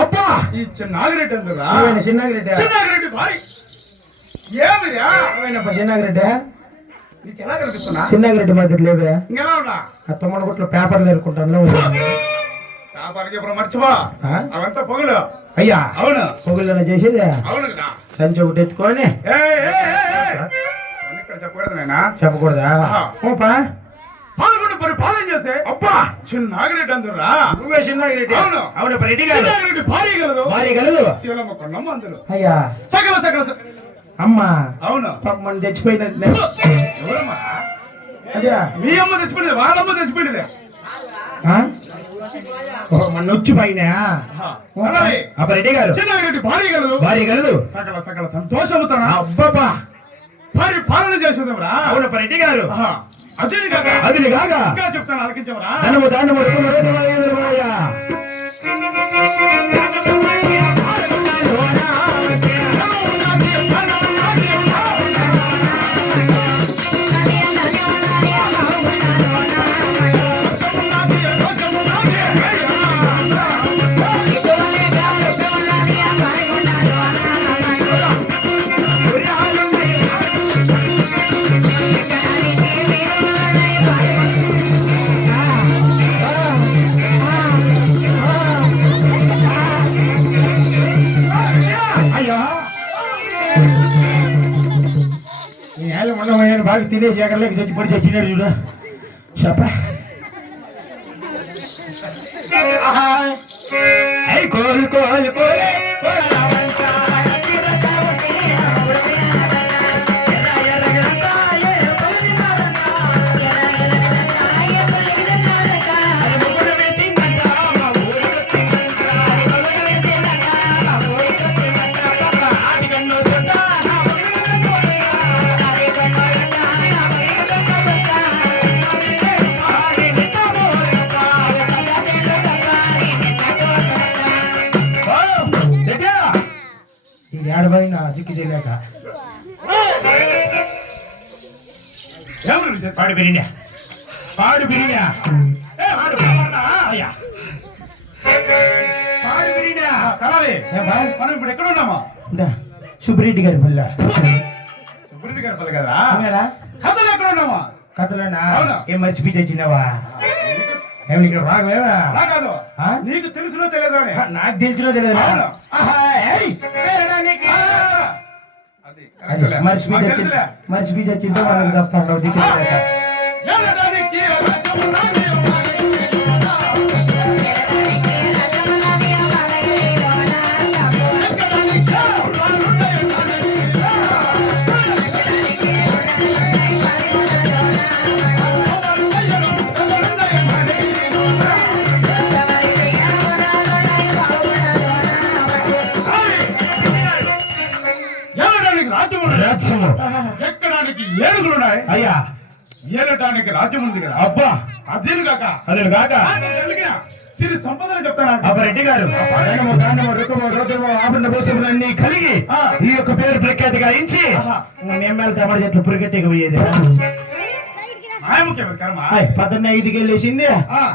అబ్బా ఈ చిన్నాగిరెడ్డి అందరా చిన్నాగిరెడ్డి భారీ ఏమిరా చిన్నాగిరెడ్డి నీకు ఎలా కనిపిస్తున్నా చిన్నాగిరెడ్డి మాదిరి లేవే ఇంకెలా ఉన్నా ఆ తొమ్మడి గుట్లో పేపర్లు ఎరుకుంటాను పేపర్కి ఇప్పుడు మర్చిపో అవంతా పొగలు అయ్యా అవును పొగులు చేసేది అవును కదా సంచి ఒకటి ఎత్తుకొని ఇక్కడ చెప్పకూడదు నాయనా చెప్పకూడదా పాల్గొండ పరిపాలన చేసే అబ్బా చిన్నాగిరెడ్డి అందరా నువ్వే చిన్నాగిరెడ్డి అవును అవును చిన్నాగిరెడ్డి భారీ గలదు శివలమ్మ కొండమ్మ అందరు అయ్యా సకల సకల అమ్మా అవును మన తెచ్చిపోయిన ఎవరమ్మా అయ్యా మీ అమ్మ తెచ్చిపోయింది వాళ్ళమ్మ తెచ్చిపోయింది మన వచ్చి పైన రెడ్డి గారు చిన్నాగిరెడ్డి భారీ గలదు సకల సకల సంతోషముతో అబ్బబ్బా పరిపాలన చేసేదవరా అవును రెడ్డి గారు అది కాక ఇంకా చెప్తాను ఆలకించవరా బాగా తినేసి ఎక్కడలేక చచ్చిపడి చచ్చినాడు చూడ చెప్ప కోలు కోలు కోలే ఏడబడిన దిక్కు తెలియక పాడు బిరినా పాడు బిరినా పాడు బిరినా కలవే మనం ఇప్పుడు ఎక్కడ ఉన్నామా సుబ్బిరెడ్డి గారి పల్లె సుబ్బిరెడ్డి గారి పల్లె కదా కథలు ఎక్కడ ఉన్నామా కథలేనా ఏం మర్చిపోయి తెచ్చినావా ఏమి ఇక్కడ రాగలేవా కాదు నీకు తెలుసునో తెలియదు నాకు తెలిసినో తెలియదు మర్చిపోయి తెచ్చింటే వాళ్ళకి చేస్తాను ఎక్కడానికి ఏనుగులు ఉన్నాయి అయ్యా ఏలటానికి రాజ్యం ఉంది కదా అబ్బా అదేను కాక సిరి సంపదలు చెప్తాను రెడ్డి గారు ఆభరణ కలిగి ఈ యొక్క పేరు ప్రఖ్యాతి గాయించి మేమేళ్ళ తమడి చెట్లు పురికెట్టేకి పోయేది 15 వెళ్ళేసింది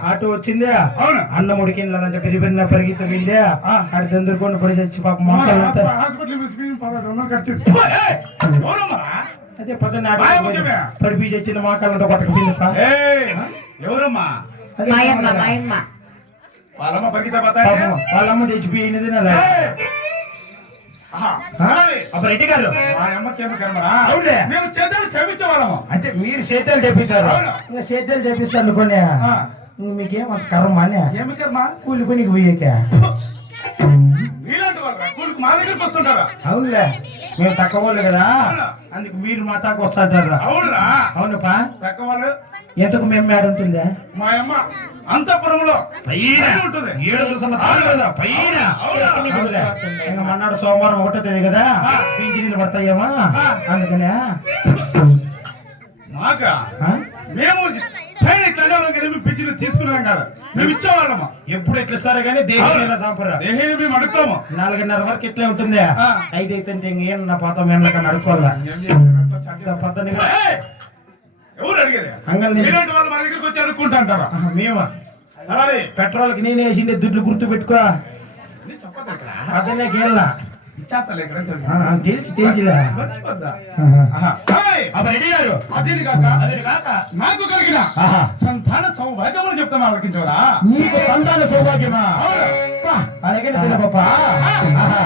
ఆటో వచ్చింది అవును అన్నం ఉడికిందంటే పెరిగిన పరిగెత్త వెళ్ళి అక్కడ తందుకొని పడి తెచ్చి పాప మొక్కలు అదే పడిపి తెచ్చిన మొక్కలంతా పట్టకపోయింది ఎవరమ్మా వాళ్ళమ్మ తెచ్చిపోయినది రెడ్డి గారు మేము చేతులు చేపించేవాళ్ళము అంటే మీరు చేతులు చేపిస్తారు చేతులు చేపిస్తారు అనుకోండి మీకేం కర్మ ఏమి కర్మ కూలి పనికి పోయాక మీలాంటి వాళ్ళు కూలికి మా దగ్గరికి వస్తుంటారా? అవునులే మేము తక్కువ వాళ్ళు కదా అందుకు మీరు మా తాకు వస్తారా? అవునురా. అవునప్పా. తక్కువ వాళ్ళు ఎంతకు మేము మేడ ఉంటుందా? మా అమ్మ అంతఃపురంలో పైన ఉంటుంది. 7 రోజుల తాడు కదా పైన. అవునులే. ఇంకా మన్నాడు సోమవారం 1వ తేదీ కదా పింఛనీళ్ళు పడతాయేమో అందుకనే. మాకా ఆ? మేము పైన ఇట్లా అనేవాళ్ళం కదా, మేము పింఛను తీసుకున్నాం కదా, మేము ఇచ్చేవాళ్ళము. ఎప్పుడు ఎట్లా ఇస్తారో కానీ దేశం సాంప్రదాయం దేహేది మేము అడుగుతాము. 4:30 వరకు ఇట్లే ఉంటుంది. ఆ. 5 అయితే ఇంకేం నా పాత మేనకన్నా అడుక్కోవాలా. పొద్దున్న ఏయ్! ఎవరు అడిగేది? అంగల్ నేను- మీలాంటి వాళ్ళు మా దగ్గరికి వచ్చి అడుక్కుంటా అంటారా? మేమా అలాగే పెట్రోల్కి నేను వేసిండే దుడ్లు గుర్తు పెట్టుకో. చెప్పదు ఇక్కడ. అదనే గేళ్ళ ఇచ్చేస్తాలే ఇక్కడ నుంచి. తెలిసిలే. మర్చిపోద్దా? ఆహా. ఏయ్! అప్పుడు రెడ్డి గారు అదేది కాక అదే కాక నాకు కలిగిన ఆహా. సంతాన సౌభాగ్యములు చెప్తాను ఆలకించవరా? నీకు సంతాన సౌభాగ్యమా? అవును. అలాగే పాపా. ఆహా.